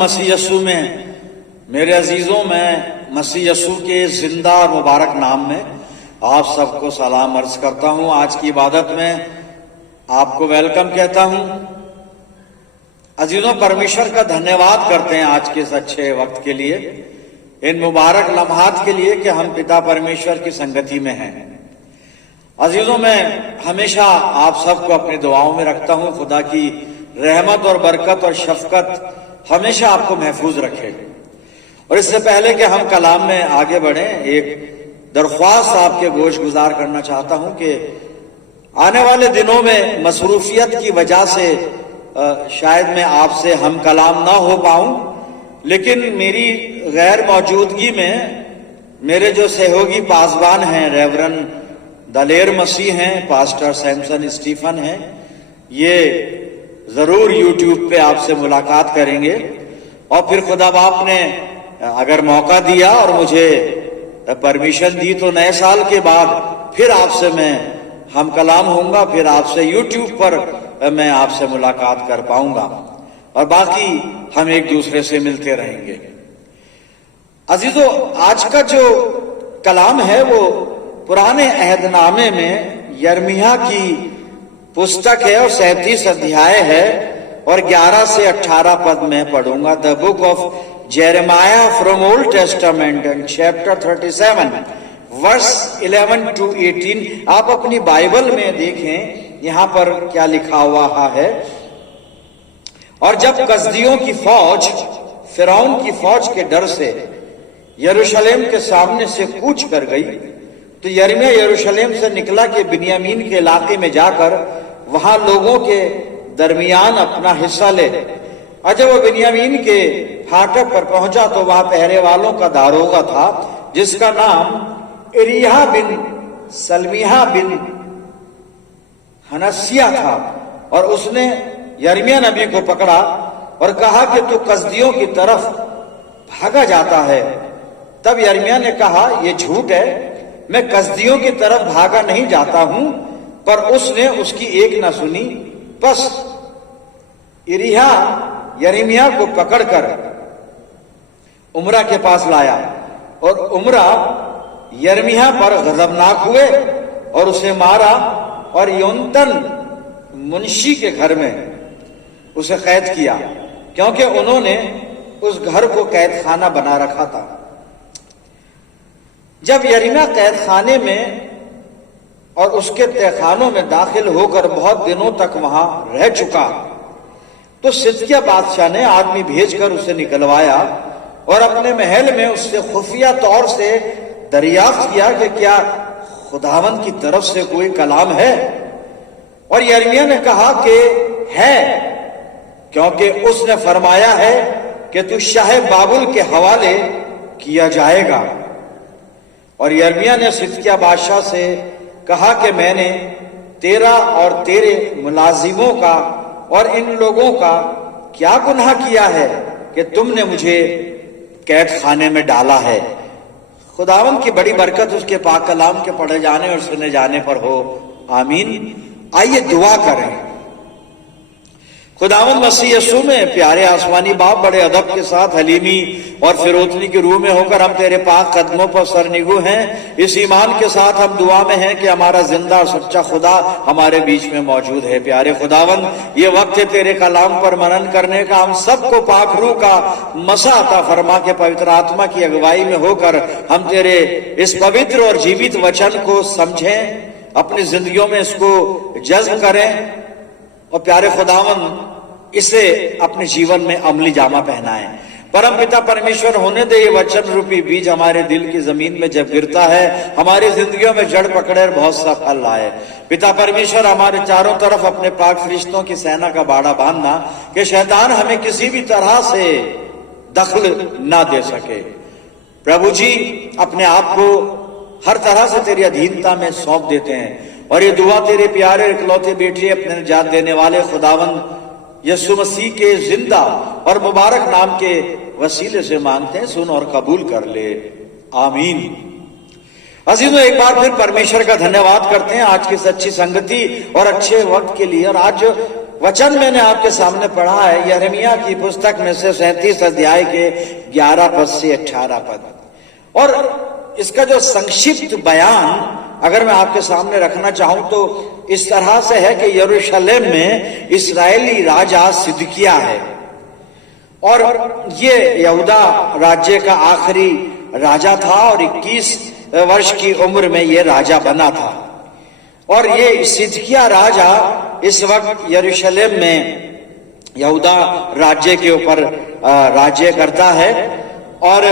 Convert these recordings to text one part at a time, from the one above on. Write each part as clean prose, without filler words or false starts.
मसीह यस्सू में मेरे अजीजों, मैं मसीह यस्सू के जिंदा और मुबारक नाम में आप सबको सलाम अर्ज करता हूं। आज की इबादत में आपको वेलकम कहता हूं। अजीजों, परमेश्वर का धन्यवाद करते हैं आज के इस अच्छे वक्त के लिए, इन मुबारक लम्हात के लिए कि हम पिता परमेश्वर की संगति में हैं। अजीजों, मैं हमेशा आप सबको अपनी दुआओं में रखता हूं। खुदा की रहमत और बरकत और शफकत हमेशा आपको महफूज रखे। और इससे पहले कि हम कलाम में आगे बढ़ें, एक दरख्वास्त आपके गोश गुजार करना चाहता हूं कि आने वाले दिनों में मसरूफियत की वजह से शायद मैं आपसे हम कलाम ना हो पाऊं, लेकिन मेरी गैर मौजूदगी में मेरे जो सहयोगी पासबान हैं, रेवरन दलेर मसीह हैं, पास्टर सैमसन स्टीफन हैं, ये जरूर यूट्यूब पे आपसे मुलाकात करेंगे। और फिर खुदा बाप ने अगर मौका दिया और मुझे परमिशन दी तो नए साल के बाद फिर आपसे मैं हम कलाम होऊंगा, फिर आपसे यूट्यूब पर मैं आपसे मुलाकात कर पाऊंगा और बाकी हम एक दूसरे से मिलते रहेंगे। अजीजों, आज का जो कलाम है वो पुराने अहदनामे में यर्मिया की पुस्तक है और 37 अध्याय है और 11 से 18 पद में पढ़ूंगा। The book of Jeremiah from Old Testament and chapter 37 verse 11 to 18। आप अपनी बाइबल में देखें यहां पर क्या लिखा हुआ है। और जब कसदियों की फौज फिरौन की फौज के डर से यरूशलेम के सामने से कूच कर गई तो यिर्मयाह यरूशलेम से निकला कि बिन्यामीन के इलाके में जाकर वहां लोगों के दरमियान अपना हिस्सा ले। और जब वो बिन्यामीन के फाटक पर पहुंचा तो वहां पहरे वालों का दारोगा था जिसका नाम इरिया बिन सलमिया बिन हनसिया था। और उसने यिर्मयाह नबी को पकड़ा और कहा कि तू कसदियों की तरफ भागा जाता है। तब यिर्मयाह ने कहा, यह झूठ है, मैं कसदियों की तरफ भागा नहीं जाता हूं। पर उसने उसकी एक न सुनी। बस इरिया यिर्मयाह को पकड़कर उमरा के पास लाया और उमरा यिर्मयाह पर गजबनाक हुए और उसे मारा और योनतन मुंशी के घर में उसे कैद किया, क्योंकि उन्होंने उस घर को कैद खाना बना रखा था। जब यिर्मयाह कैद खाने में और उसके तहखानों में दाखिल होकर बहुत दिनों तक वहां रह चुका तो सिदकिय्याह बादशाह ने आदमी भेजकर उसे निकलवाया और अपने महल में उससे खुफिया तौर से दरियाफ्त किया कि क्या खुदावंद की तरफ से कोई कलाम है। और यिर्मयाह ने कहा कि है, क्योंकि उसने फरमाया है कि तू शाह बाबुल के हवाले किया जाएगा। और यिर्मयाह ने सिदकिय्याह बादशाह से कहा कि मैंने तेरा और तेरे मुलाजिमों का और इन लोगों का क्या गुनाह किया है कि तुमने मुझे कैद खाने में डाला है। खुदावंद की बड़ी बरकत उसके पाक कलाम के पढ़े जाने और सुने जाने पर हो, आमीन। आइए दुआ करें। खुदावंद मसीह यस्सू में प्यारे आसमानी बाप, बड़े अदब के साथ हलीमी और फिरोतनी की रूह में होकर हम तेरे पाक कदमों पर सरनिगू हैं। इस ईमान के साथ हम दुआ में हैं कि हमारा जिंदा और सच्चा खुदा हमारे बीच में मौजूद है। प्यारे खुदावंद, ये वक्त है तेरे कलाम पर मनन करने का। हम सबको पाक रूह का मसा अता फरमा के पवित्र आत्मा की अगुवाई में होकर हम तेरे इस पवित्र और जीवित वचन को समझें, अपनी जिंदगियों में इसको जज्ब करें और प्यारे खुदावंद इसे अपने जीवन में अमली जामा पहनाएं। परम पिता परमेश्वर, होने दे ये वचन रूपी बीज हमारे दिल की जमीन में जब गिरता है हमारी जिंदगियों में जड़ पकड़े और बहुत सा फल लाए। पिता परमेश्वर, हमारे चारों तरफ अपने पाक फरिश्तों की सेना का बाड़ा बांधना कि शैतान हमें किसी भी तरह से दखल ना दे सके। प्रभु जी, अपने आप को हर तरह से तेरी अधीनता में सौंप देते हैं और ये दुआ तेरे प्यारे इकलौते बेटे अपने निजात देने वाले खुदावंद यीशु मसीह के जिंदा और मुबारक नाम के वसीले से मांगते हैं। सुन और कबूल कर ले, आमीन। अजीजों, एक बार फिर परमेश्वर का धन्यवाद करते हैं आज की सच्ची संगति और अच्छे वक्त के लिए। और आज वचन मैंने आपके सामने पढ़ा है यिर्मयाह की पुस्तक में से 37 अध्याय के 11 पद से 18 पद। और इसका जो संक्षिप्त बयान अगर मैं आपके सामने रखना चाहूं तो इस तरह से है कि यरूशलेम में इस्राएली राजा सिदकिय्याह है और ये यहूदा राज्य का आखिरी राजा था और 21 वर्ष की उम्र में ये राजा बना था। और ये सिदकिय्याह राजा इस वक्त यरूशलेम में यहूदा राज्य के ऊपर राज्य करता है। और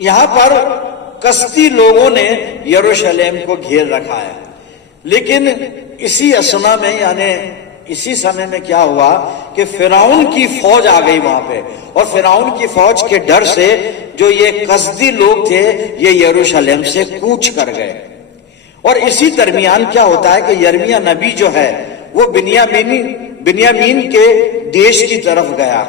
यहां पर कसदी लोगों ने यरूशलेम को घेर रखा है। लेकिन इसी असना में यानी इसी समय में क्या हुआ कि फिरौन की फौज आ गई वहां पे और फिरौन की फौज के डर से जो ये कसदी लोग थे ये यरूशलेम से कूच कर गए। और इसी दरमियान क्या होता है कि यिर्मयाह नबी जो है वो बिन्यामीन के देश की तरफ गया।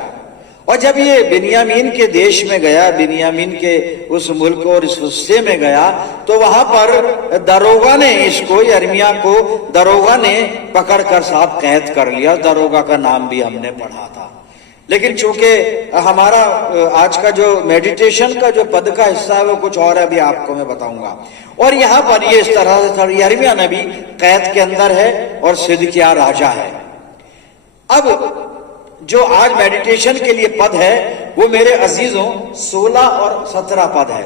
और जब ये बिन्यामीन के देश में गया, बिन्यामीन के उस मुल्क और इस हिस्से में गया, तो वहां पर दरोगा ने इसको यिर्मयाह को दरोगा ने पकड़कर साहब कैद कर लिया। दरोगा का नाम भी हमने पढ़ा था। लेकिन चूंकि हमारा आज का जो मेडिटेशन का जो पद का हिस्सा है वो कुछ और अभी आपको मैं बताऊंगा। और यहां पर ये इस तरह से यिर्मयाह नबी कैद के अंदर है और सिदकिय्याह राजा है। अब जो आज मेडिटेशन के लिए पद है वो मेरे अजीजों 16 और 17 पद है।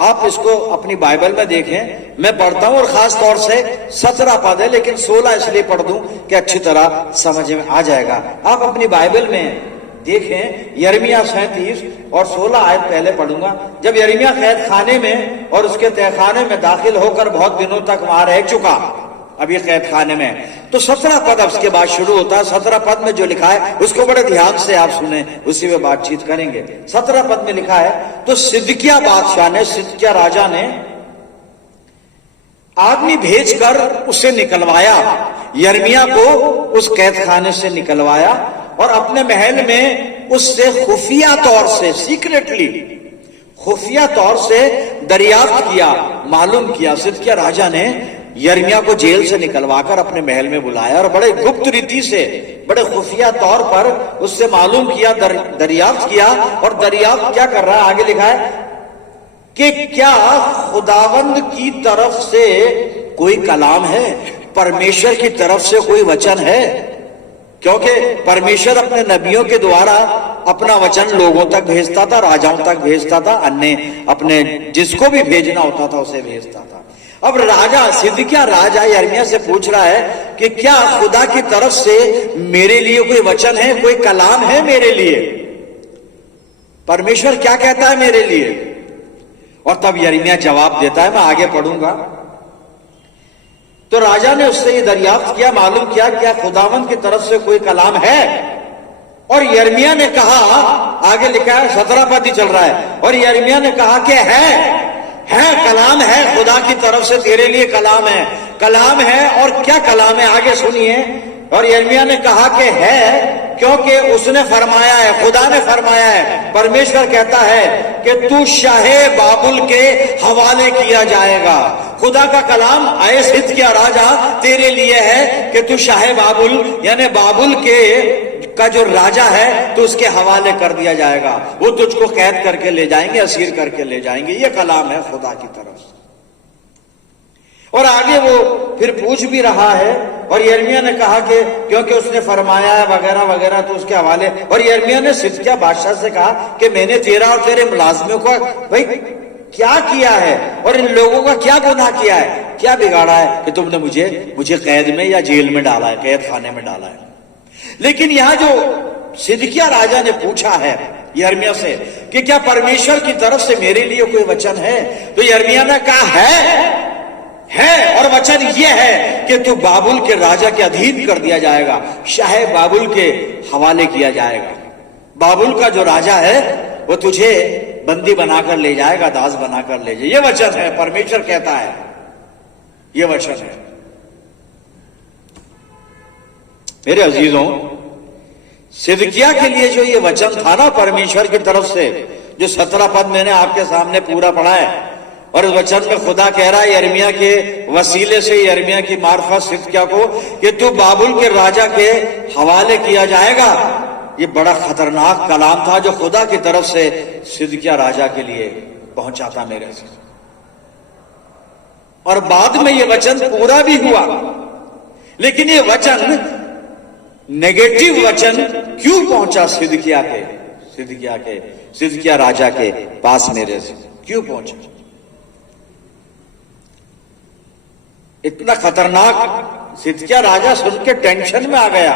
आप इसको अपनी बाइबल में देखें, मैं पढ़ता हूं और खास तौर से 17 पद है लेकिन 16 इसलिए पढ़ दूं कि अच्छी तरह समझ में आ जाएगा। आप अपनी बाइबल में देखें यिर्मयाह 37 और 16 आयत पहले पढ़ूंगा। जब यिर्मयाह कैद खाने में और उसके तहखाने में दाखिल होकर बहुत दिनों तक वहां रह चुका, अब ये कैद खाने में, तो 17 पद अब उसके बाद शुरू होता है। 17 पद में जो लिखा है उसको बड़े ध्यान से आप सुने, उसी में बातचीत करेंगे। 17 पद में लिखा है, तो सिदकिय्याह बादशाह ने, सिदकिय्याह राजा ने आदमी भेजकर उसे निकलवाया, यिर्मयाह को उस कैद खाने से निकलवाया और अपने महल में उससे खुफिया तौर से, सीक्रेटली खुफिया तौर से दरियाफ्त किया, मालूम किया। सिदकिय्याह राजा ने यिर्मयाह को जेल से निकलवाकर अपने महल में बुलाया और बड़े गुप्त रीति से, बड़े खुफिया तौर पर उससे मालूम किया, दरियाफ्त किया। और दरियाफ्त क्या कर रहा है, आगे लिखा है कि क्या खुदावंद की तरफ से कोई कलाम है, परमेश्वर की तरफ से कोई वचन है। क्योंकि परमेश्वर अपने नबियों के द्वारा अपना वचन लोगों तक भेजता था, राजाओं तक भेजता था, अन्य अपने जिसको भी भेजना होता था उसे भेजता था। अब राजा सिदकिय्याह राजा यिर्मयाह से पूछ रहा है कि क्या खुदा की तरफ से मेरे लिए कोई वचन है, कोई कलाम है मेरे लिए, परमेश्वर क्या कहता है मेरे लिए। और तब यिर्मयाह जवाब देता है, मैं आगे पढ़ूंगा। तो राजा ने उससे ये दरियाफ्त किया, मालूम किया क्या खुदावंद की तरफ से कोई कलाम है। और यिर्मयाह ने कहा, आगे लिखा है 17 पद ही चल रहा है, और यिर्मयाह ने कहा कि है कलाम है, खुदा की तरफ से तेरे लिए कलाम है, कलाम है। और क्या कलाम है, आगे सुनिए। और यिर्मयाह ने कहा कि है, क्योंकि उसने फरमाया है, खुदा ने फरमाया है, परमेश्वर कहता है कि तू शाहे बाबुल के हवाले किया जाएगा। खुदा का कलाम आए सिदकिय्याह राजा तेरे लिए है कि तू शाहे बाबुल यानी बाबुल के का जो राजा है तो उसके हवाले कर दिया जाएगा, वो तुझको कैद करके ले जाएंगे, असीर करके ले जाएंगे। ये कलाम है खुदा की तरफ से। और आगे वो फिर पूछ भी रहा है और यिर्मयाह ने कहा कि क्योंकि उसने फरमाया है वगैरह वगैरह, तो उसके हवाले। और यिर्मयाह ने सिदकिय्याह बादशाह से कहा कि मैंने तेरा और तेरे मुलाजिमों को भाई क्या किया है और इन लोगों का क्या गुनाह किया है, क्या बिगाड़ा है कि तुमने मुझे कैद में या जेल में डाला है, कैद खाने में डाला है। लेकिन यहां जो सिदकिय्याह राजा ने पूछा है यिर्मयाह से कि क्या परमेश्वर की तरफ से मेरे लिए कोई वचन है, तो यिर्मयाह ने कहा है और वचन यह है कि तू बाबुल के राजा के अधीन कर दिया जाएगा, शाह बाबुल के हवाले किया जाएगा। बाबुल का जो राजा है वो तुझे बंदी बनाकर ले जाएगा, दास बनाकर ले जाए। ये वचन है, परमेश्वर कहता है, ये वचन है। मेरे अजीजों, सिदकिय्याह के लिए जो ये वचन था ना परमेश्वर की तरफ से, जो 17 पद मैंने आपके सामने पूरा पढ़ा है, और इस वचन में खुदा कह रहा है यिर्मयाह के वसीले से, यिर्मयाह की मार्फत सिदकिय्याह को, कि तू बाबुल के राजा के हवाले किया जाएगा। ये बड़ा खतरनाक कलाम था जो खुदा की तरफ से सिदकिय्याह राजा के लिए पहुंचा था मेरे से। और बाद में ये वचन पूरा भी हुआ, लेकिन ये वचन, नेगेटिव वचन क्यों पहुंचा सिदकिय्याह राजा के पास मेरे से, क्यों पहुंचा? इतना खतरनाक, सिदकिय्याह राजा सुन के टेंशन में आ गया,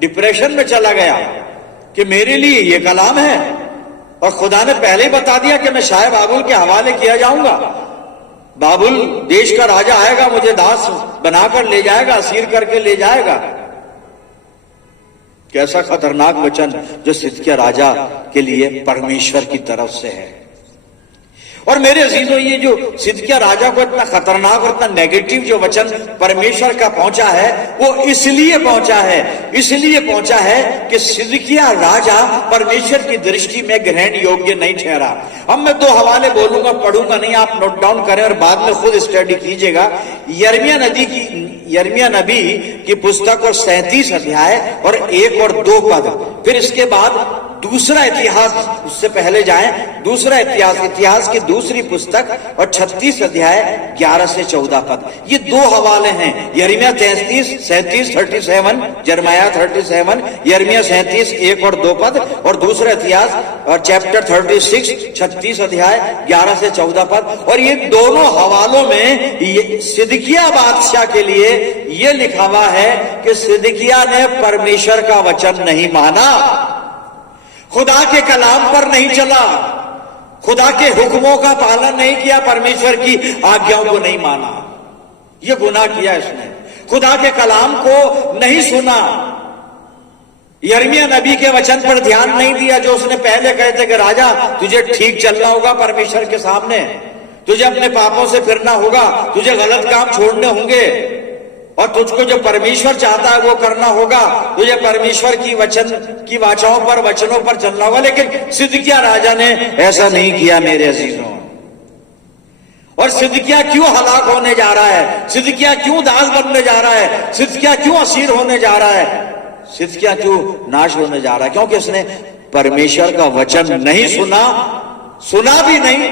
डिप्रेशन में चला गया कि मेरे लिए ये कलाम है, और खुदा ने पहले ही बता दिया कि मैं शाह बाबुल के हवाले किया जाऊंगा। बाबुल देश का राजा आएगा, मुझे दास बनाकर ले जाएगा, असीर करके ले जाएगा। कैसा खतरनाक वचन जो सिदकिय्याह राजा के लिए परमेश्वर की तरफ से है। और मेरे अजीजों, ये जो सिदकिय्याह राजा को इतना खतरनाक और इतना नेगेटिव जो वचन परमेश्वर का पहुंचा है, वो इसलिए पहुंचा है कि सिदकिय्याह राजा परमेश्वर की दृष्टि में ग्रहण योग्य नहीं ठहरा। अब मैं 2 हवाले बोलूंगा, पढ़ूंगा नहीं, आप नोट डाउन करें और बाद में खुद स्टडी कीजिएगा। यिर्मयाह नबी की पुस्तक और 37 अध्याय और 1 और 2 पद, फिर इसके बाद दूसरा इतिहास, उससे पहले जाएं, दूसरा इतिहास की दूसरी पुस्तक और 36 अध्याय 11 से 14 पद। ये 2 हवाले हैं, यिर्मयाह 37 जरमाया 37, यिर्मयाह 37 1 और 2 पद, और दूसरा इतिहास और चैप्टर 36 36 अध्याय 11 से 14 पद। और ये दोनों हवालों में सिदकिय्याह बादशाह के लिए ये लिखा हुआ है कि सिदकिय्याह ने परमेश्वर का वचन नहीं माना, खुदा के कलाम पर नहीं चला, खुदा के हुक्मों का पालन नहीं किया, परमेश्वर की आज्ञाओं को नहीं माना। यह गुनाह किया इसने, खुदा के कलाम को नहीं सुना, यिर्मयाह नबी के वचन पर ध्यान नहीं दिया जो उसने पहले कहे थे कि राजा तुझे ठीक चलना होगा परमेश्वर के सामने, तुझे अपने पापों से फिरना होगा, तुझे गलत काम छोड़ने होंगे, और तुझको जो परमेश्वर चाहता है वो करना होगा, तुझे परमेश्वर की वाचाओं पर, वचनों पर चलना होगा। लेकिन सिदकिय्याह राजा ने ऐसा नहीं किया मेरे अजीजों। और सिदकिय्याह क्यों हलाक होने जा रहा है, सिदकिय्याह क्यों दास बनने जा रहा है, सिदकिय्याह क्यों असीर होने जा रहा है, सिदकिय्याह क्यों नाश होने जा रहा है? क्योंकि उसने परमेश्वर का वचन नहीं सुना भी नहीं,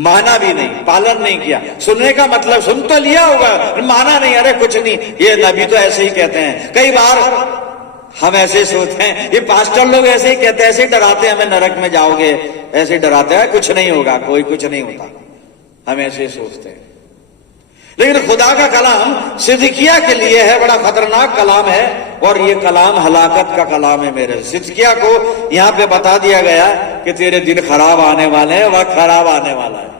माना भी नहीं, पालन नहीं किया। सुनने का मतलब सुन तो लिया होगा, माना नहीं, अरे कुछ नहीं, ये नबी तो ऐसे ही कहते हैं। कई बार हम ऐसे सोचते हैं, ये पास्टर लोग ऐसे ही कहते हैं, ऐसे ही डराते हैं, हमें नरक में जाओगे, ऐसे डराते हैं, कुछ नहीं होगा, कोई कुछ नहीं होता, हम ऐसे सोचते हैं। लेकिन खुदा का कलाम सिदकिय्याह के लिए है, बड़ा खतरनाक कलाम है, और ये कलाम हलाकत का कलाम है मेरे। सिदकिय्याह को यहां पे बता दिया गया कि तेरे दिन खराब आने वाले हैं, वक्त खराब आने वाला है।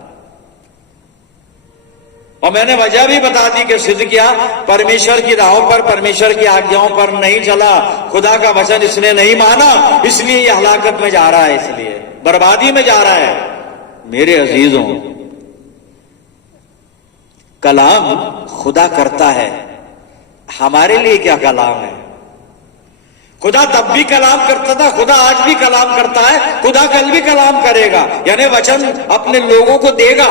और मैंने वजह भी बता दी कि सिदकिय्याह परमेश्वर की राहों पर, परमेश्वर की आज्ञाओं पर नहीं चला, खुदा का वचन इसने नहीं माना, इसलिए ये हलाकत में जा रहा है, इसलिए बर्बादी में जा रहा है। मेरे अजीजों, कलाम खुदा करता है, हमारे लिए क्या कलाम है? खुदा तब भी कलाम करता था, खुदा आज भी कलाम करता है, खुदा कल भी कलाम करेगा, यानी वचन अपने लोगों को देगा।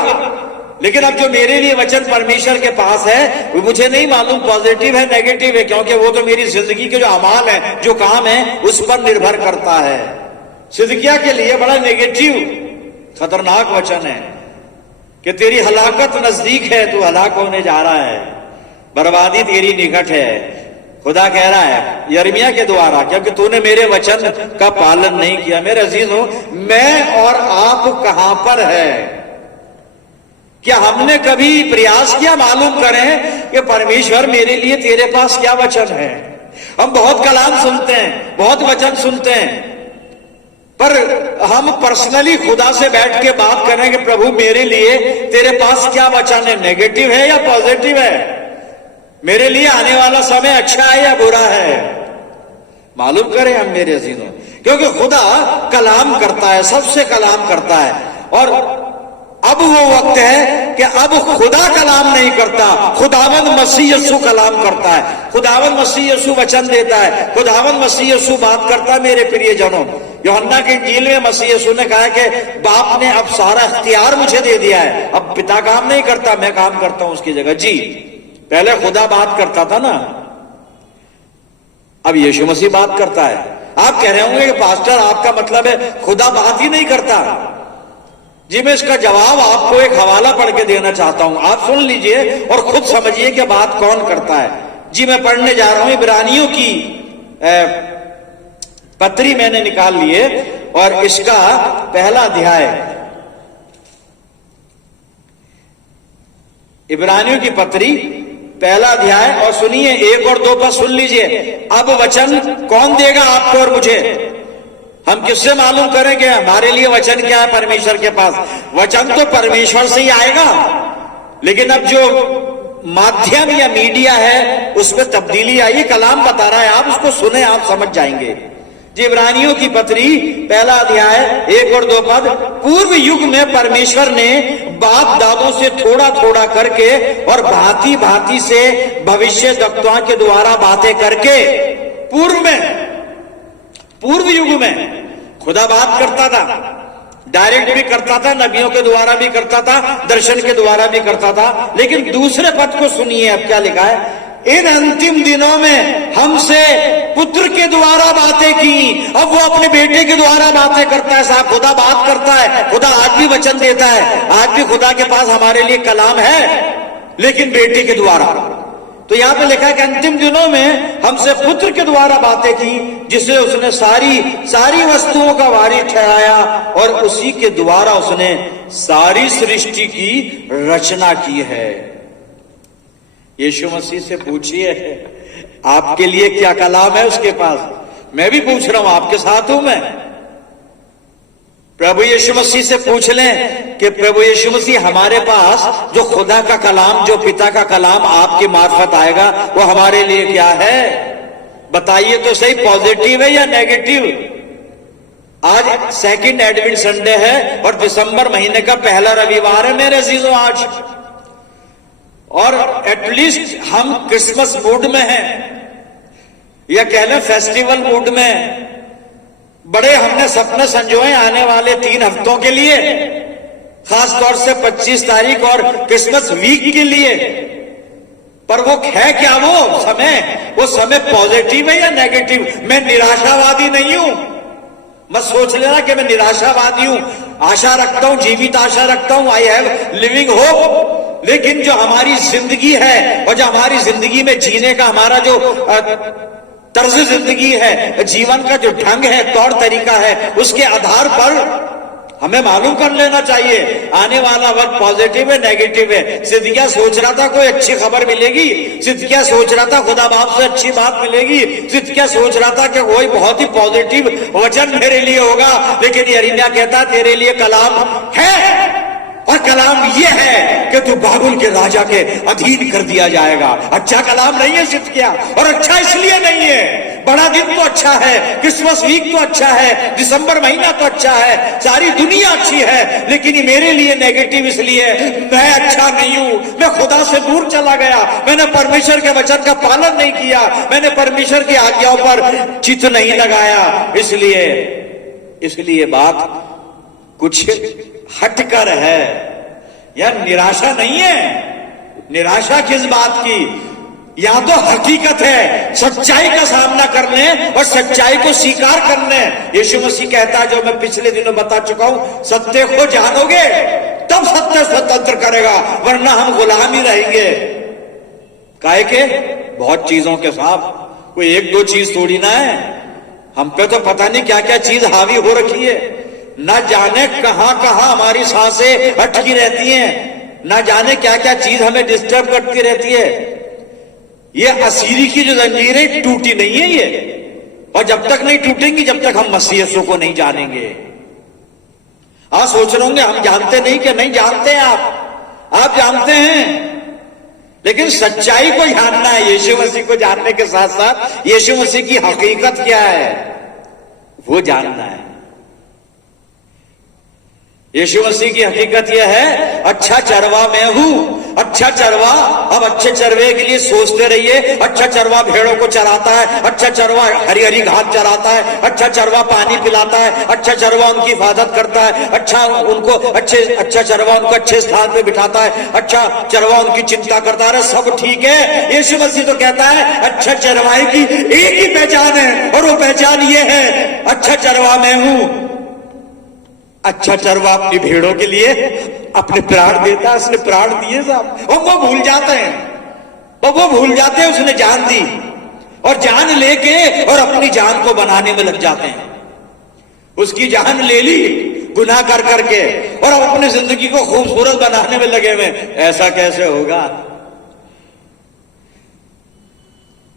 लेकिन अब जो मेरे लिए वचन परमेश्वर के पास है, वो मुझे नहीं मालूम पॉजिटिव है नेगेटिव है, क्योंकि वो तो मेरी जिंदगी के जो अमाल है, जो काम है, उस पर निर्भर करता है। सिदकिय्याह के लिए बड़ा नेगेटिव खतरनाक वचन है कि तेरी हलाकत नजदीक है, तू हलाक होने जा रहा है, बर्बादी तेरी निकट है। खुदा कह रहा है यिर्मयाह के द्वारा, क्योंकि तूने मेरे वचन का पालन नहीं किया। मेरे अजीजों, मैं और आप कहां पर है? क्या हमने कभी प्रयास किया मालूम करें कि परमेश्वर मेरे लिए तेरे पास क्या वचन है? हम बहुत कलाम सुनते हैं, बहुत वचन सुनते हैं, पर हम पर्सनली खुदा से बैठ के बात करें कि प्रभु मेरे लिए तेरे पास क्या वचन है, नेगेटिव है या पॉजिटिव है, मेरे लिए आने वाला समय अच्छा है या बुरा है, मालूम करें हम मेरे अजीजों। क्योंकि खुदा कलाम करता है, सबसे कलाम करता है। और अब वो वक्त है कि अब खुदा कलाम नहीं करता, खुदावंद मसीह यीशु कलाम करता है। खुदावंद मसीह यीशु वचन देता है, खुदावंद मसीह यीशु बात करता है। मेरे प्रिय जनों, यूहन्ना की इंजील में मसीह यीशु ने कहा कि बाप ने अब सारा इख्तियार मुझे दे दिया है, अब पिता काम नहीं करता, मैं काम करता हूं उसकी जगह। जी, पहले खुदा बात करता था ना, अब यीशु मसीह बात करता है। आप कह रहे होंगे कि पास्टर आपका मतलब है खुदा बात ही नहीं करता। जी, मैं इसका जवाब आपको एक हवाला पढ़ के देना चाहता हूं, आप सुन लीजिए और खुद समझिए कि बात कौन करता है। जी, मैं पढ़ने जा रहा हूं, इब्रानियों की पत्री मैंने निकाल ली है और इसका पहला अध्याय, इब्रानियों की पत्री पहला अध्याय, और सुनिए 1 और 2 पर सुन लीजिए। अब वचन कौन देगा आपको और मुझे? हम किससे मालूम करेंगे हमारे लिए वचन क्या है? परमेश्वर के पास वचन तो परमेश्वर से ही आएगा, लेकिन अब जो माध्यम या मीडिया है उसमें तब्दीली आई। कलाम बता रहा है, आप उसको सुने, आप समझ जाएंगे। जी, इब्रानियों की पत्री पहला अध्याय 1 और 2 पद। पूर्व युग में परमेश्वर ने बाप दादों से थोड़ा थोड़ा करके और भांति भांति से भविष्य वक्ताओं के द्वारा बातें करके, पूर्व युग में खुदा बात करता था, डायरेक्ट भी करता था, नबियों के द्वारा भी करता था, दर्शन के द्वारा भी करता था। लेकिन दूसरे पद को सुनिए, अब क्या लिखा है? इन अंतिम दिनों में हमसे पुत्र के द्वारा बातें की। अब वो अपने बेटे के द्वारा बातें करता है। साहब, खुदा बात करता है, खुदा आज भी वचन देता है, आज भी खुदा के पास हमारे लिए कलाम है, लेकिन बेटे के द्वारा। तो यहां पे लिखा है कि अंतिम दिनों में हमसे पुत्र के द्वारा बातें की, जिसे उसने सारी वस्तुओं का वारी ठहराया और उसी के द्वारा उसने सारी सृष्टि की रचना की है। यीशु मसीह से पूछिए आपके लिए क्या कलाम है उसके पास। मैं भी पूछ रहा हूं, आपके साथ हूं मैं। प्रभु यीशु मसीह से पूछ लें कि प्रभु यीशु मसीह हमारे पास जो खुदा का कलाम, जो पिता का कलाम आपके मार्फत आएगा, वो हमारे लिए क्या है? बताइए तो सही, पॉजिटिव है या नेगेटिव? आज सेकंड एडवेंट संडे है और दिसंबर महीने का पहला रविवार है मेरे अजीजों आज, और एटलीस्ट हम क्रिसमस मूड में हैं, या कह लें फेस्टिवल मूड में। बड़े हमने सपने संजोए आने वाले 3 हफ्तों के लिए, खास तौर से 25 तारीख और क्रिसमस वीक के लिए। पर वो है क्या वो समय पॉजिटिव है या नेगेटिव? मैं निराशावादी नहीं हूं, मत सोच लेना कि मैं निराशावादी हूं। आशा रखता हूं, जीवित आशा रखता हूं, आई हैव लिविंग होप। लेकिन जो हमारी जिंदगी है और जो हमारी जिंदगी में जीने का हमारा जो तर्ज जिंदगी है, जीवन का जो ढंग है, तौर तरीका है, उसके आधार पर हमें मालूम कर लेना चाहिए आने वाला वक्त पॉजिटिव है नेगेटिव है। सिद्धिया सोच रहा था कोई अच्छी खबर मिलेगी, सिद्धिया सोच रहा था खुदा बाप से अच्छी बात मिलेगी, सिद्धिया सोच रहा था कि कोई बहुत ही पॉजिटिव वचन मेरे लिए होगा, लेकिन यिर्मयाह कहता तेरे लिए कलाम है, और कलाम ये है कि तू बाबुल के राजा के अधीन कर दिया जाएगा। अच्छा कलाम नहीं है सिद्धिया, और अच्छा इसलिए नहीं है, बड़ा दिन तो अच्छा है, क्रिसमस वीक तो अच्छा है, दिसंबर महीना तो अच्छा है, सारी दुनिया अच्छी है, लेकिन ये मेरे लिए नेगेटिव इसलिए मैं अच्छा नहीं हूं, मैं खुदा से दूर चला गया, मैंने परमेश्वर के वचन का पालन नहीं किया, मैंने परमेश्वर की आज्ञाओं पर चित्त नहीं लगाया, इसलिए बात कुछ हटकर है। यार निराशा नहीं है, निराशा किस बात की? या तो हकीकत है, सच्चाई का सामना करने और सच्चाई को स्वीकार करने। यीशु मसीह कहता है, जो मैं पिछले दिनों बता चुका हूं, सत्य को जानोगे तब सत्य स्वतंत्र करेगा, वरना हम गुलाम ही रहेंगे। काहे के? बहुत चीजों के साथ, कोई 1-2 चीज थोड़ी ना है। हम पे तो पता नहीं क्या क्या चीज हावी हो रखी है, ना जाने कहां कहां हमारी सांसें अटकी रहती हैं, ना जाने क्या क्या चीज हमें डिस्टर्ब करती रहती है। ये असीरी की जो जंजीरें टूटी नहीं है ये, और जब तक नहीं टूटेंगी जब तक हम मसीह यीशु को नहीं जानेंगे। आप सोच रहे होंगे हम जानते नहीं, कि नहीं जानते आप जानते हैं, लेकिन सच्चाई को जानना है। यीशु मसीह को जानने के साथ साथ यीशु मसीह की हकीकत क्या है वो जानना है। यीशु मसीह की हकीकत यह है, अच्छा चरवा मैं हूं। अच्छा चरवा, अब अच्छे चरवे के लिए सोचते रहिए। अच्छा चरवा भेड़ों को चराता है, अच्छा चरवा हरी हरी घास चराता है, अच्छा चरवा पानी पिलाता है, अच्छा चरवा उनकी हिफाजत करता है, अच्छा चरवा उनको अच्छे स्थान पे बिठाता है, अच्छा चरवा उनकी चिंता करता है। सब ठीक है। यीशु मसीह तो कहता है अच्छा चरवाई की एक ही पहचान है, और वो पहचान ये है, अच्छा चरवा मैं हूं। अच्छा चरवा अपनी भेड़ों के लिए अपने प्राण देता है। उसने प्राण दिए साहब, और वो भूल जाते हैं, वो भूल जाते हैं उसने जान दी, और जान लेके और अपनी जान को बनाने में लग जाते हैं। उसकी जान ले ली गुनाह कर करके, और अब अपनी जिंदगी को खूबसूरत बनाने में लगे हुए। ऐसा कैसे होगा?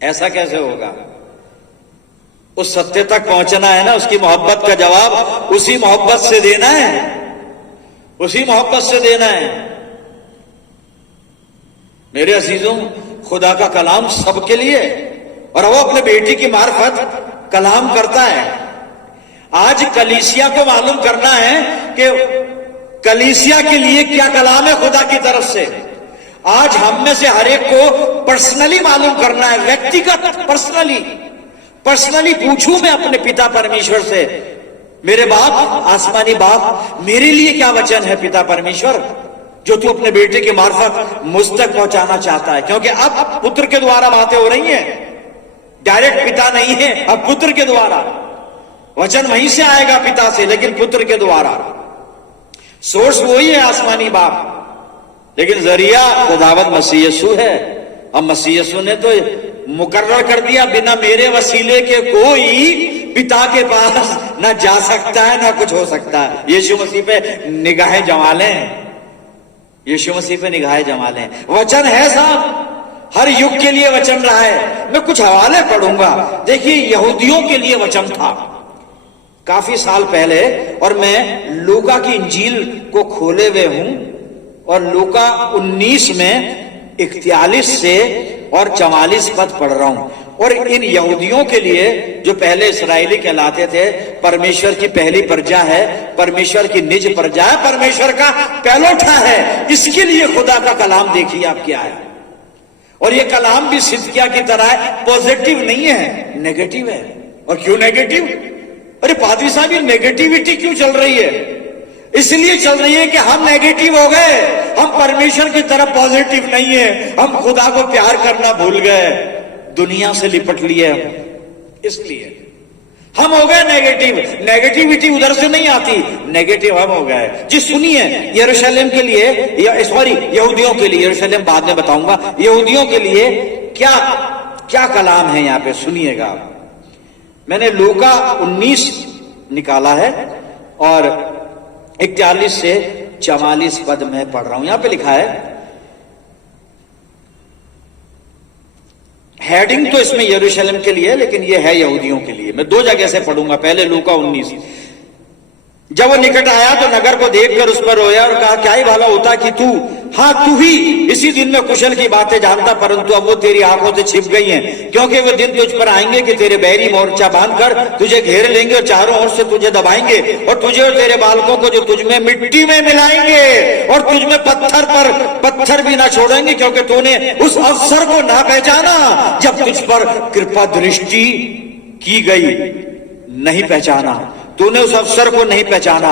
ऐसा कैसे होगा? उस सत्य तक पहुंचना है ना, उसकी मोहब्बत का जवाब उसी मोहब्बत से देना है, उसी मोहब्बत से देना है। मेरे अजीजों, खुदा का कलाम सबके लिए, और वो अपने बेटी की मार्फत कलाम करता है। आज कलीसिया को मालूम करना है कि कलीसिया के लिए क्या कलाम है खुदा की तरफ से। आज हम में से हर एक को पर्सनली मालूम करना है, व्यक्तिगत पर्सनली पूछूं मैं अपने पिता परमेश्वर से, मेरे बाप, आसमानी बाप, मेरे लिए क्या वचन है पिता परमेश्वर, जो तू अपने बेटे की मार्फत मुझ तक पहुंचाना चाहता है। क्योंकि अब पुत्र के द्वारा बातें हो रही हैं, डायरेक्ट पिता नहीं है, अब पुत्र के द्वारा। वचन वहीं से आएगा पिता से, लेकिन पुत्र के द्वारा। सोर्स वही है, आसमानी बाप, लेकिन जरिया खुदावंद मसीह यीशु है। अब मसीह यीशु ने तो मुकर्रर कर दिया, बिना मेरे वसीले के कोई पिता के पास ना जा सकता है, ना कुछ हो सकता है। यीशु मसीह पे निगाहें जमा लें, यीशु मसीह पे निगाहें जमा लें। वचन है साहब, हर युग के लिए वचन रहा है। मैं कुछ हवाले पढ़ूंगा। देखिए, यहूदियों के लिए वचन था काफी साल पहले, और मैं लूका की इंजील को खोले हुए हूं, और लूका 19 में 41 से और 44 पद पढ़ रहा हूं। और इन यहूदियों के लिए, जो पहले इस्राएली कहलाते थे, परमेश्वर की पहली प्रजा है, परमेश्वर की निज प्रजा है, परमेश्वर का पहलोठा है, इसके लिए खुदा का कलाम देखिए आप क्या है। और ये कलाम भी सिदकिया की तरह है, पॉजिटिव नहीं है, नेगेटिव है। और क्यों नेगेटिव? अरे पादरी साहब, ये नेगेटिविटी क्यों चल रही है? इसलिए चल रही है कि हम नेगेटिव हो गए, हम परमेश्वर की तरफ पॉजिटिव नहीं है, हम खुदा को प्यार करना भूल गए, दुनिया से लिपट लिए, इसलिए हम हो गए नेगेटिव। नेगेटिविटी उधर से नहीं आती, नेगेटिव हम हो गए। जी सुनिए, यरूशलेम के लिए, यहूदियों के लिए, यरूशलेम बाद में बताऊंगा, यहूदियों के लिए क्या क्या कलाम है यहां पे, सुनिएगा। मैंने लूका 19 निकाला है और 41 से 44 पद में पढ़ रहा हूं। यहां पे लिखा है, हेडिंग तो इसमें यरूशलेम के लिए, लेकिन ये है यहूदियों के लिए। मैं दो जगह से पढ़ूंगा। पहले लूका 19। जब वो निकट आया तो नगर को देखकर उस पर रोया और कहा, क्या ही भला होता कि तू, हाँ तू ही इसी दिन में कुशल की बातें जानता, परंतु अब वो तेरी आंखों से छिप गई हैं, क्योंकि वे दिन तुझ पर आएंगे कि तेरे बैरी मोर्चा बांधकर तुझे घेर लेंगे और चारों ओर से तुझे दबाएंगे, और तुझे और तेरे बालकों को जो तुझ में मिट्टी में मिलाएंगे, और तुझ में पत्थर पर पत्थर भी ना छोड़ेंगे, क्योंकि तूने उस अवसर को ना पहचाना जब तुझ पर कृपा दृष्टि की गई। नहीं पहचाना, तूने उस अवसर को नहीं पहचाना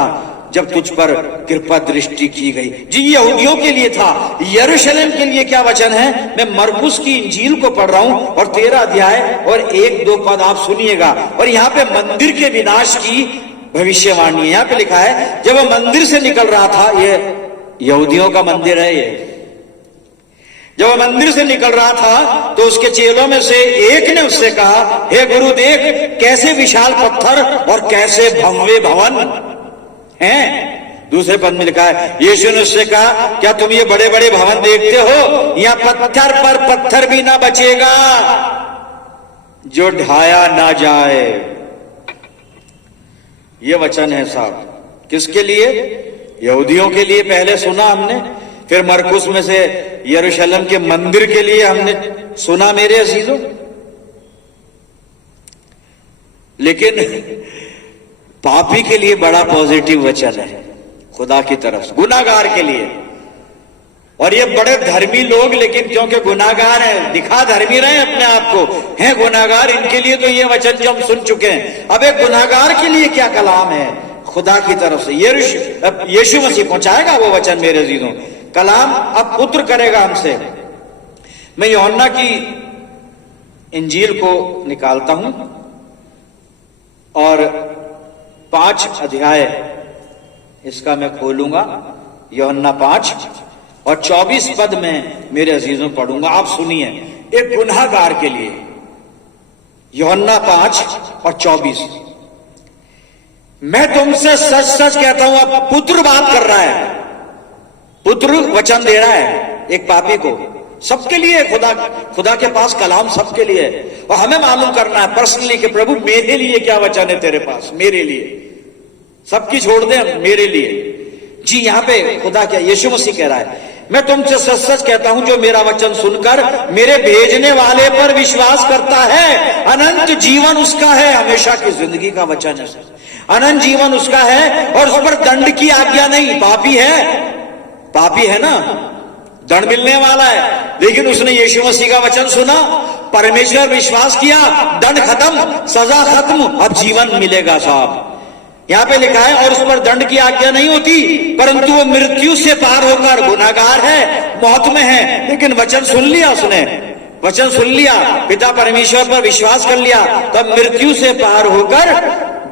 जब तुझ पर कृपा दृष्टि की गई। जी यहूदियों के लिए था। यरूशलेम के लिए क्या वचन है? मैं मरकुस की इंजील को पढ़ रहा हूं और 13 अध्याय और 1-2 पद आप सुनिएगा। और यहाँ पे मंदिर के विनाश की भविष्यवाणी है। यहाँ पे लिखा है, जब वह मंदिर से निकल रहा था, ये यहूदियों का मंदिर है ये, जब वह मंदिर से निकल रहा था तो उसके चेलों में से एक ने उससे कहा, हे गुरु देख, कैसे विशाल पत्थर और कैसे भव्य भवन हैं। दूसरे पद में लिखा है, यीशु ने उससे कहा, क्या तुम ये बड़े बड़े भवन देखते हो? यहाँ पत्थर पर पत्थर भी ना बचेगा जो ढाया ना जाए। ये वचन है साहब, किसके लिए? यहूदियों के लिए पहले सुना हमने, फिर मरकुस में से यरूशलेम के मंदिर के लिए हमने सुना मेरे अजीजों। लेकिन पापी के लिए बड़ा पॉजिटिव वचन है। खुदा की तरफ से, गुनाहगार के लिए। और ये बड़े धर्मी लोग, लेकिन क्योंकि गुनाहगार हैं, दिखा धर्मी रहे अपने आप को, हैं गुनाहगार, इनके लिए तो ये वचन जो हम सुन चुके हैं। अब एक गुनाहगार के लिए क्या कलाम है खुदा की तरफ से, यीशु मसीह पहुंचाएगा वो वचन मेरे अजीजों। कलाम अब पुत्र करेगा हमसे। मैं यूहन्ना की इंजील को निकालता हूं और 5 अध्याय इसका मैं खोलूंगा, यूहन्ना 5 और 24 पद में मेरे अजीजों पढ़ूंगा। आप सुनिए, एक गुनाहगार के लिए, यूहन्ना 5 और 24। मैं तुमसे सच सच कहता हूं, अब पुत्र बात कर रहा है, पुत्र वचन दे रहा है एक पापी को, सबके लिए। खुदा के पास कलाम सबके लिए है। और हमें मालूम करना है पर्सनली कि प्रभु मेरे लिए क्या वचन है तेरे पास, मेरे लिए, सबकी छोड़ दे, मेरे लिए। जी यहां पे खुदा क्या, यीशु मसीह कह रहा है, मैं तुमसे सच सच कहता हूं, जो मेरा वचन सुनकर मेरे भेजने वाले पर विश्वास करता है, अनंत जीवन उसका है। हमेशा की जिंदगी का वचन है, अनंत जीवन उसका है और उस पर दंड की आज्ञा नहीं। पापी है ना, दंड मिलने वाला है, लेकिन उसने यीशु मसीह का वचन सुना, परमेश्वर विश्वास किया, दंड खत्म, सजा खत्म, अब जीवन मिलेगा साहब। यहां पे लिखा है, और उस पर दंड की आज्ञा नहीं होती, परंतु वो मृत्यु से पार होकर, गुनाहगार है, मौत में है, लेकिन वचन सुन लिया उसने, वचन सुन लिया, पिता परमेश्वर पर विश्वास कर लिया, तब मृत्यु से पार होकर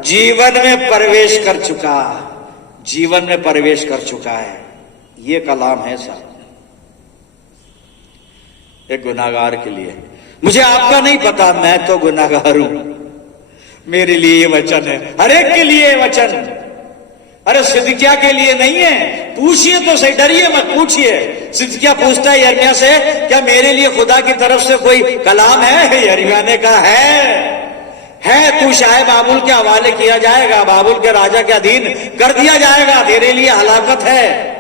जीवन में प्रवेश कर चुका, जीवन में प्रवेश कर चुका है। ये कलाम है साहब एक गुनाहगार के लिए। मुझे आपका नहीं पता, मैं तो गुनाहगार हूं, मेरे लिए ये वचन है, हर एक के लिए ये वचन। अरे सिदकिय्याह के लिए नहीं है, पूछिए तो सही, डरिए मत, पूछिए। सिदकिय्याह पूछता है यिर्मयाह से, क्या मेरे लिए खुदा की तरफ से कोई कलाम है? यिर्मयाह ने कहा है, तू शायद बाबुल के हवाले किया जाएगा, बाबुल के राजा के अधीन कर दिया जाएगा, तेरे लिए हलाकत है।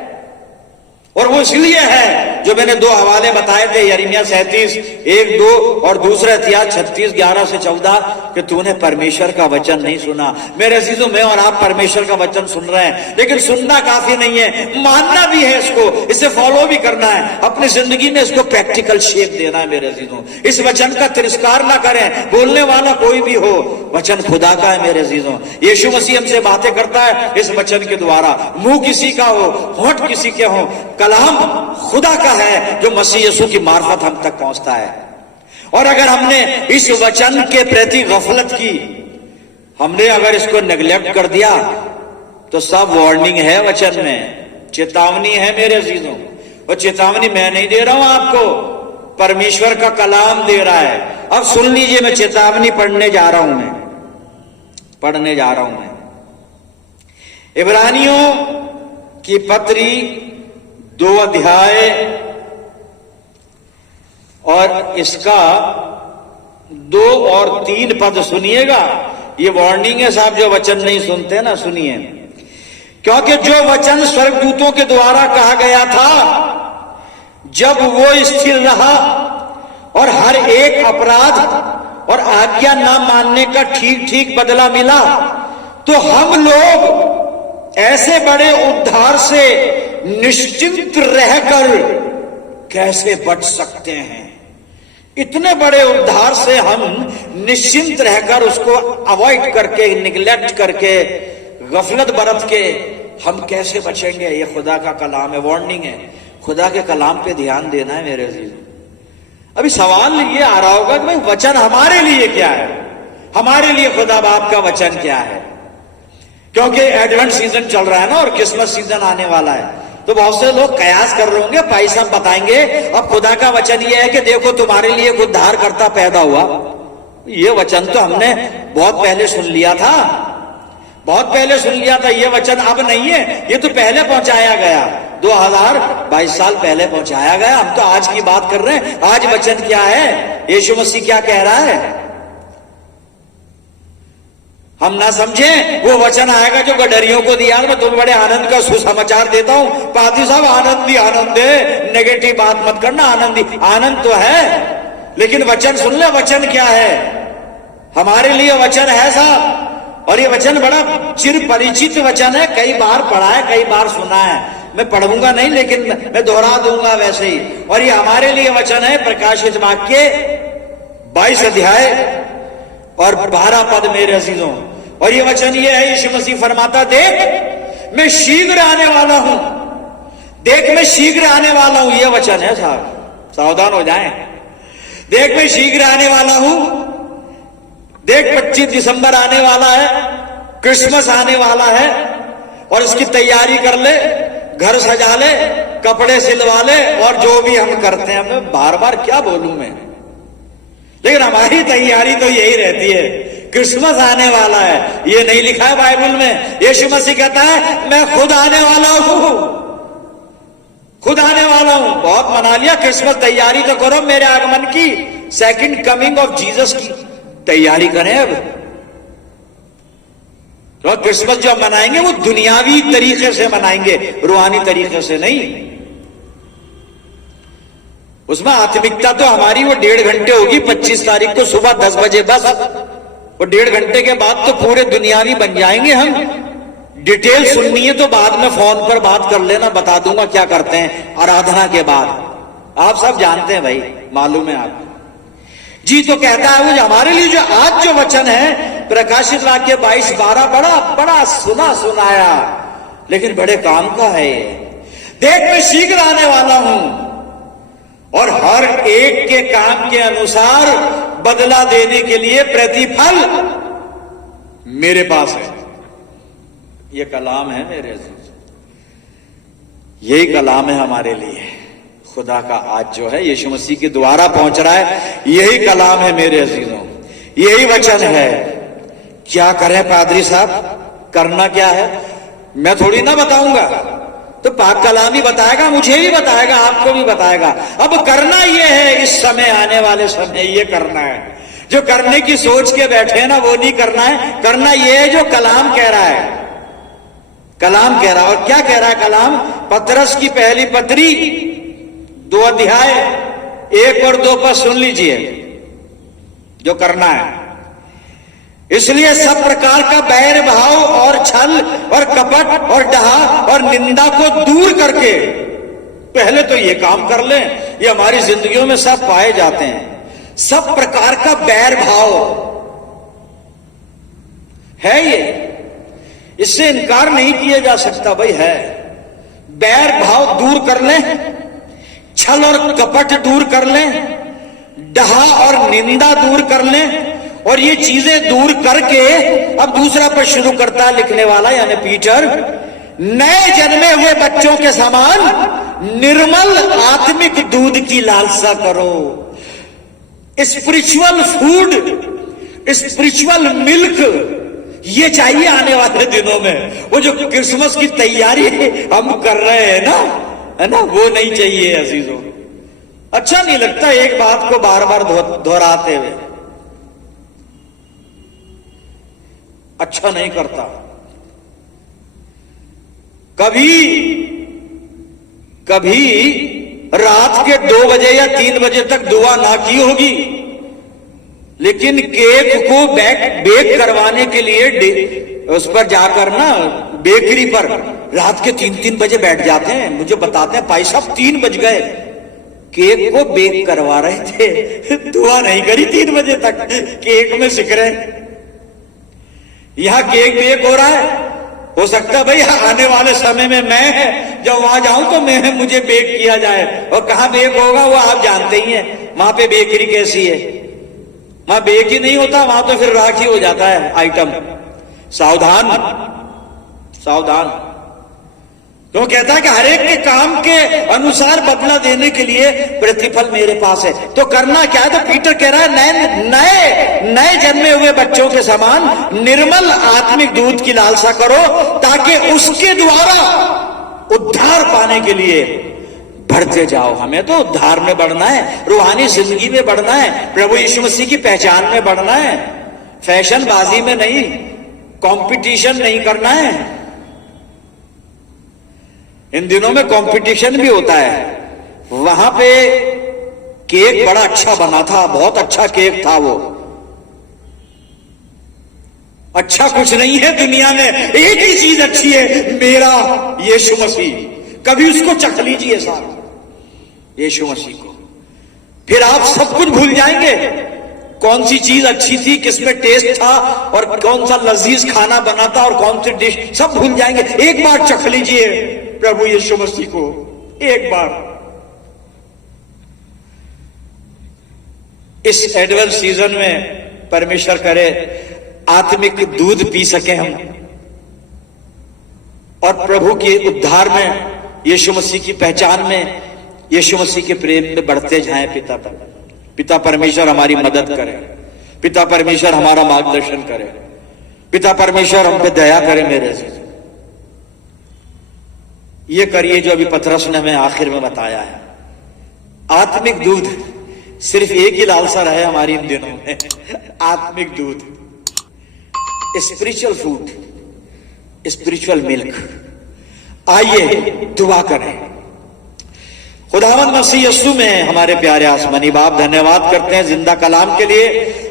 और वो इसलिए है जो मैंने 2 हवाले बताए थे, यिर्मयाह 37 1-2 और दूसरा इतिहास 36 11 से 14, कि तूने परमेश्वर का वचन नहीं सुना। मेरे अजीजों, मैं और आप परमेश्वर का वचन सुन रहे हैं, लेकिन सुनना काफी नहीं है, मानना भी है इसको, इसे फॉलो भी करना है, अपनी जिंदगी में इसको प्रैक्टिकल शेप देना है। मेरे अजीजों, इस वचन का तिरस्कार ना करें, बोलने वाला कोई भी हो, वचन खुदा का है। मेरे अजीजों, यीशु मसीह हमसे बातें करता है इस वचन के द्वारा, मुंह किसी का हो, होंठ किसी के हो, कलाम खुदा का है जो मसीह यीशु की मार्फत हम तक पहुंचता है। और अगर हमने इस वचन के प्रति गफलत की, हमने अगर इसको नेग्लेक्ट कर दिया, तो सब वार्निंग है वचन में, चेतावनी है मेरे अजीजों। और चेतावनी मैं नहीं दे रहा हूं आपको, परमेश्वर का कलाम दे रहा है। अब सुन लीजिए, मैं चेतावनी पढ़ने जा रहा हूं, मैं इब्रानियों की पत्री 2 अध्याय और इसका 2 और 3 पद सुनिएगा। ये वार्निंग है साहब, जो वचन नहीं सुनते ना, सुनिए। क्योंकि जो वचन स्वर्गदूतों के द्वारा कहा गया था, जब वो स्थिर रहा और हर एक अपराध और आज्ञा ना मानने का ठीक ठीक बदला मिला, तो हम लोग ऐसे बड़े उद्धार से निश्चिंत रहकर कैसे बच सकते हैं। इतने बड़े उद्धार से हम निश्चिंत रहकर, उसको अवॉइड करके, निगलेक्ट करके, गफलत बरत के हम कैसे बचेंगे? ये खुदा का कलाम है, वार्निंग है। खुदा के कलाम पे ध्यान देना है मेरे अजीज। अभी सवाल ये आ रहा होगा कि भाई वचन हमारे लिए क्या है, हमारे लिए खुदा बाप का वचन क्या है? क्योंकि एडवेंट सीजन चल रहा है ना, और क्रिसमस सीजन आने वाला है, तो बहुत से लोग कयास कर रहे होंगे, भाई साहब बताएंगे अब खुदा का वचन ये है कि देखो तुम्हारे लिए एक उद्धार करता पैदा हुआ। ये वचन तो हमने बहुत पहले सुन लिया था, ये वचन अब नहीं है, ये तो पहले पहुंचाया गया, 2022 साल पहले पहुंचाया गया। हम तो आज की बात कर रहे हैं, आज वचन क्या है, यीशु मसीह क्या कह रहा है। हम ना समझे, वो वचन आएगा जो गडरियों को दिया। मैं तुम्हें बड़े आनंद का सुसमाचार देता हूं, पादी साहब आनंद है, नेगेटिव बात मत करना, आनंद तो है, लेकिन वचन सुन ले, वचन क्या है हमारे लिए, वचन है साहब। और ये वचन बड़ा चिर परिचित वचन है, कई बार पढ़ा है, कई बार सुना है। मैं पढ़ूंगा नहीं, लेकिन मैं दोहरा दूंगा वैसे ही। और ये हमारे लिए वचन है प्रकाशित वाक्य 22 अध्याय और 12 पद मेरे अजीजों। और ये वचन ये है, यीशु मसीह फरमाता, देख मैं शीघ्र आने वाला हूं, देख मैं शीघ्र आने वाला हूं। ये वचन है साहब, सावधान हो जाएं। देख मैं शीघ्र आने वाला हूं, देख 25 दिसंबर आने वाला है, क्रिसमस आने वाला है, और इसकी तैयारी कर ले, घर सजा ले, कपड़े सिलवा ले, और जो भी हम करते हैं। मैं बार बार क्या बोलूं मैं, लेकिन हमारी तैयारी तो यही रहती है, क्रिसमस आने वाला है। ये नहीं लिखा है बाइबल में। यीशु मसीह कहता है मैं खुद आने वाला हूं, खुद आने वाला हूं। बहुत मना लिया, क्रिसमस तैयारी तो करो मेरे आगमन की, सेकंड कमिंग ऑफ जीसस की तैयारी करें अब। तो क्रिसमस जो मनाएंगे वो दुनियावी तरीके से मनाएंगे, रूहानी तरीके से नहीं। उसमें आत्मिकता तो हमारी वो 1.5 घंटे होगी 25 तारीख को सुबह 10 बजे बस। वो 1.5 घंटे के बाद तो पूरे दुनियावी बन जाएंगे हम। डिटेल सुननी है तो बाद में फोन पर बात कर लेना, बता दूंगा क्या करते हैं आराधना के बाद। आप सब जानते हैं भाई, मालूम है आपको जी। तो कहता है वो हमारे लिए जो आज जो वचन है प्रकाशित वाक्य 22-12 बड़ा बड़ा सुना सुनाया, लेकिन बड़े काम का है। देख मैं शीघ्र आने वाला हूं और हर एक के काम के अनुसार बदला देने के लिए प्रतिफल मेरे पास है। ये कलाम है मेरे अजीज, यही कलाम है हमारे लिए। खुदा का आज जो है यीशु मसीह के द्वारा पहुंच रहा है, यही कलाम है मेरे अजीजों, यही वचन है। क्या करें पादरी साहब, करना क्या है मैं थोड़ी ना बताऊंगा, तो पाक कलाम ही बताएगा, मुझे ही बताएगा, आपको भी बताएगा। अब करना यह है, इस समय आने वाले समय ये करना है। जो करने की सोच के बैठे हैं ना, वो नहीं करना है। करना यह है जो कलाम कह रहा है, कलाम कह रहा है। और क्या कह रहा है कलाम? पतरस की पहली पत्री 2 अध्याय 1 और 2 पर सुन लीजिए जो करना है। इसलिए सब प्रकार का बैर भाव और छल और कपट और डहा और निंदा को दूर करके पहले तो ये काम कर लें। ये हमारी जिंदगियों में सब पाए जाते हैं। सब प्रकार का बैर भाव है, ये इससे इनकार नहीं किया जा सकता भाई, है। बैर भाव दूर कर लें, छल और कपट दूर कर लें, डहा और निंदा दूर कर लें। और ये चीजें दूर करके अब दूसरा पर शुरू करता है लिखने वाला यानी पीटर, नए जन्मे हुए बच्चों के समान निर्मल आत्मिक दूध की लालसा करो। स्पिरिचुअल फूड, स्पिरिचुअल मिल्क, ये चाहिए आने वाले दिनों में। वो जो क्रिसमस की तैयारी हम कर रहे हैं ना, है ना, वो नहीं चाहिए अजीजों। अच्छा नहीं लगता एक बात को बार बार दोहराते हुए, अच्छा नहीं करता। कभी कभी रात के 2 बजे या 3 बजे तक दुआ ना की होगी, लेकिन केक को बेक करवाने के लिए उस पर जाकर ना बेकरी पर रात के 3-3 बजे बैठ जाते हैं। मुझे बताते हैं भाई साहब 3 बज गए, केक को बेक करवा रहे थे, दुआ नहीं करी 3 बजे तक, केक में सिक रहे। यहां केक बेक हो रहा है, हो सकता है भाई आने वाले समय में मैं जब वहां जाऊं तो मुझे बेक किया जाए। और कहां बेक होगा वो आप जानते ही हैं, वहां पे बेकरी कैसी है। वहां बेक ही नहीं होता, वहां तो फिर राखी हो जाता है आइटम। सावधान सावधान। तो कहता है कि हर एक के काम के अनुसार बदला देने के लिए प्रतिफल मेरे पास है। तो करना क्या है? तो पीटर कह रहा है नए जन्मे हुए बच्चों के समान निर्मल आत्मिक दूध की लालसा करो, ताकि उसके द्वारा उद्धार पाने के लिए बढ़ते जाओ। हमें तो उद्धार में बढ़ना है, रूहानी जिंदगी में बढ़ना है, प्रभु यीशु मसीह की पहचान में बढ़ना है, फैशनबाजी में नहीं, कंपटीशन नहीं करना है। इन दिनों में कंपटीशन भी होता है। वहां पे केक बड़ा अच्छा बना था, बहुत अच्छा केक था वो। अच्छा कुछ नहीं है दुनिया में, एक ही चीज अच्छी है, मेरा यीशु मसीह। कभी उसको चख लीजिए साहब, यीशु मसीह को, फिर आप सब कुछ भूल जाएंगे। कौन सी चीज अच्छी थी, किसमें टेस्ट था, और कौन सा लजीज खाना बना था, और कौन सी डिश, सब भूल जाएंगे। एक बार चख लीजिए प्रभु यीशु मसीह को, एक बार। इस एडवेंट सीजन में परमेश्वर करे आत्मिक दूध पी सके हम, और प्रभु के उद्धार में, यीशु मसीह की पहचान में, यीशु मसीह के प्रेम में बढ़ते जाएं। पिता परमेश्वर हमारी मदद करे, पिता परमेश्वर हमारा मार्गदर्शन करे, पिता परमेश्वर हम पे दया करे। मेरे से ये करिए जो अभी पतरस ने हमें आखिर में बताया है। आत्मिक दूध, सिर्फ एक ही लालसा रहे हमारी इन दिनों में, आत्मिक दूध, स्पिरिचुअल फूड, स्पिरिचुअल मिल्क। आइए दुआ करें। खुदावंद मसीह यीशु में हमारे प्यारे आसमानी बाप, धन्यवाद करते हैं जिंदा कलाम के लिए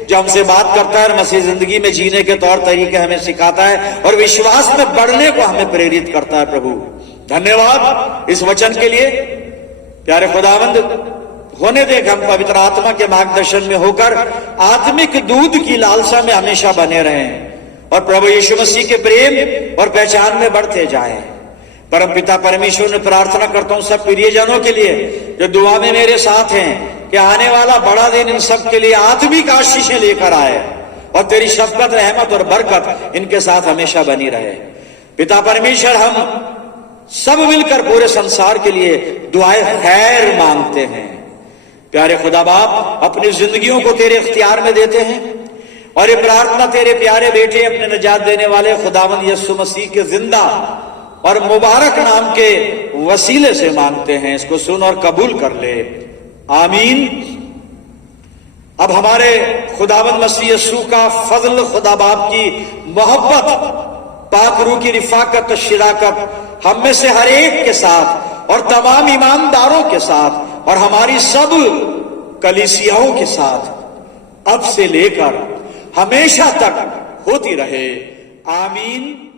जो हमसे बात करता है और मसीह जिंदगी में जीने के तौर तरीके हमें सिखाता है और विश्वास में बढ़ने को हमें प्रेरित करता है। प्रभु धन्यवाद इस वचन के लिए। प्यारे खुदावंद, होने दे हम पवित्र आत्मा के मार्गदर्शन में होकर आत्मिक दूध की लालसा में हमेशा बने रहें और प्रभु यीशु मसीह के प्रेम और पहचान में बढ़ते जाएं। परम पिता परमेश्वर ने प्रार्थना करता हूं सब प्रियजनों के लिए जो दुआ में मेरे साथ हैं कि आने वाला बड़ा दिन इन सब के लिए आत्मिक आशीषें लेकर आए और तेरी शफकत, रहमत और बरकत इनके साथ हमेशा बनी रहे। पिता परमेश्वर, हम सब मिलकर पूरे संसार के लिए दुआएं खैर मांगते हैं। प्यारे खुदा बाप, अपनी जिंदगियों को तेरे इख्तियार में देते हैं और ये प्रार्थना तेरे प्यारे बेटे, अपने निजात देने वाले खुदावंद यीशु मसीह के जिंदा और मुबारक नाम के वसीले से मांगते हैं। इसको सुन और कबूल कर ले, आमीन। अब हमारे खुदावंद मसीह यीशु का फजल, खुदा बाप की मोहब्बत, पाक रूह की रिफाकत, शिराकत हम में से हर एक के साथ और तमाम ईमानदारों के साथ और हमारी सब कलीसियाओं के साथ अब से लेकर हमेशा तक होती रहे, आमीन।